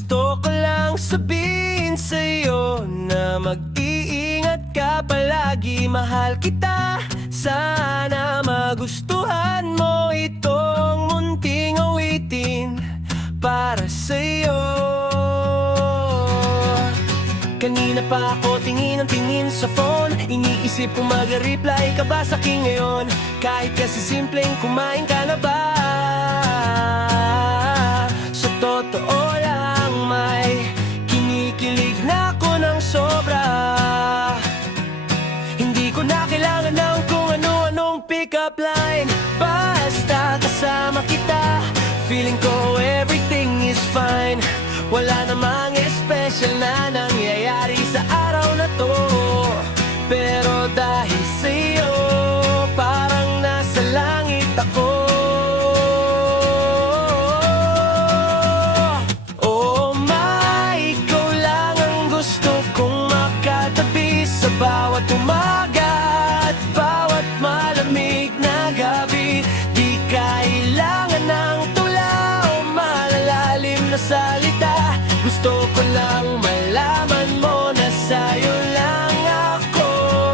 Gusto ko lang sabihin sa'yo na mag-iingat ka palagi. Mahal kita, sana magustuhan mo itong munting awitin para sa'yo. Kanina pa ako tingin ng tingin sa phone, iniisip kung mag-reply ka ba sa'kin ngayon. Kahit kasi simpleng kumain ka na ba. Sa totoo lang may kinikilig na ako ng sobra. Hindi ko na kailangan ng kung ano-anong pick-up line. Basta kasama kita, feeling ko everything is fine. Wala namang special na nangyayari sa araw na to, pero dahil sa'yo, parang nasa langit ako. Oh my, ikaw lang ang gusto kong makatabi sa bawat umaga at bawat malamig na gabi. Di kailangan ng tula o malalalim na salita. Gusto ko lang malaman mo na sa'yo lang ako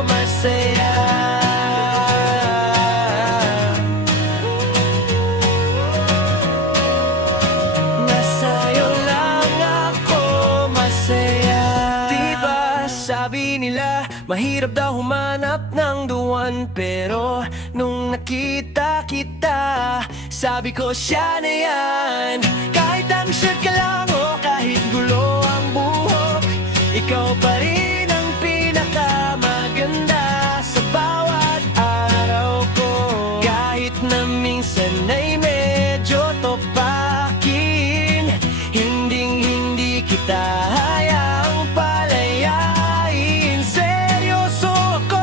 masaya. Na sa'yo lang ako masaya. Diba sabi nila, mahirap daw humanap ng the one, pero nung nakita kita, sabi ko siya na yan. Kahit ang shirt ka lang o kahit gulo ang buhok, ikaw pa rin ang pinakamaganda sa bawat araw ko. Kahit na minsan ay medyo topakin, hindi kita hayaang palayain. Seryoso ako,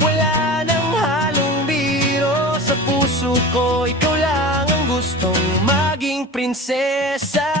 wala nang halong biro. Sa puso ko, ikaw lang ang gustong maging prinsesa.